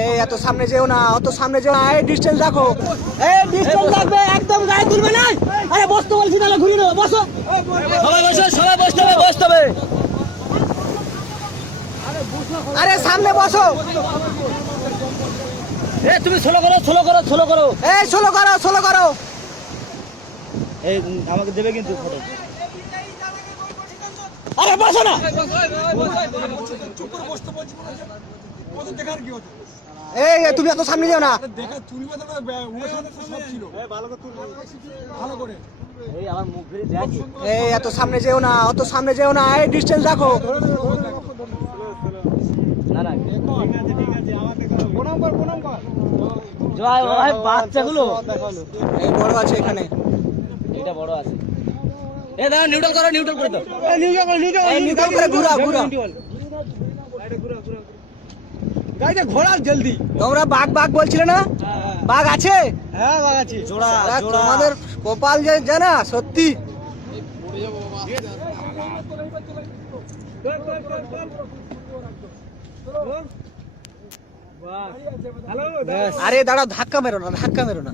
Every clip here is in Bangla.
এই এত সামনে যেও না, অত সামনে যেও না, এই ডিসটেন্স রাখো, এই ডিসটেন্স রাখবে, একদম গায়ে তুলবে না। আরে বসতে বলছি, তাহলে ঘুরিয়ে নেবো, বসো সবাই, বসো সবাই, বসতে হবে, বসতে হবে। আরে সামনে বসো, এ তুমি সোলো করো, সোলো করো, সোলো করো, এই সোলো করো, সোলো করো। এই আমাকে দেবে কিন্তু ফটো। আরে বসো না, এই তুমি এত সামনে যাও না। এই এত সামনে যেও না, অত সামনে যেও না, এই ডিসটেন্স রাখো। জয় ভাই, বাচ্চাগুলো এই বড় আছে এখানে, এটা বড় আছে। এ দাঁড়া, নিউট্রাল করো, নিউট্রাল করে দাও। এই নিউট্রাল করে ঘুরাও, ঘুরাও। গাড়িটা ঘোরাও জলদি। তোমরা বাঘ বাঘ বলছিলে না, বাঘ আছে? হ্যাঁ বাঘ আছে। জোড়া জোড়া তোমাদের কপাল যে জানা সত্যি। আরে দাঁড়াও, ধাক্কা মেরো না, ধাক্কা মেরো না।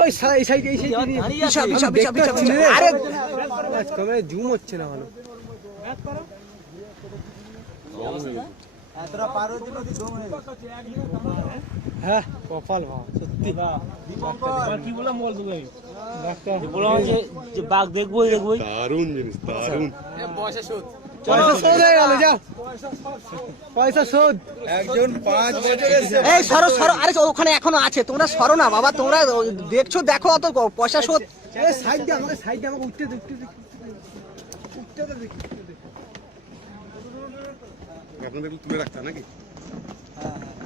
ওই এই সাইড এই সাইড পিছা পিছা পিছা পিছা পিছা। আরে ক্যামেরা জুম হচ্ছে না ভালো। এতটা পার হতে পারতি দম হয়ে গেল। হ্যাঁ কপাল ভালো সত্যি। আর কি বললাম বল তুমি? ডাক্তার বললাম যে বাঘ দেখবই দেখবই। দারুণ জিনিস, দারুণ। পয়সা শোধ হয়ে গেল, যা পয়সা শোধ। একজন 5 বছর এসে এই সরো সরো, আরে ওখানে এখনো আছে, তোমরা সরো না বাবা, তোমরা দেখছো, দেখো, অত পয়সা শোধ। এই সাইড দিয়ে আমাকে, সাইড দিয়ে আমাকে উঠতে দে, উঠতে দে, উঠতে দে, দেখি। আপনাদের তুলে রাখতে হয় নাকি?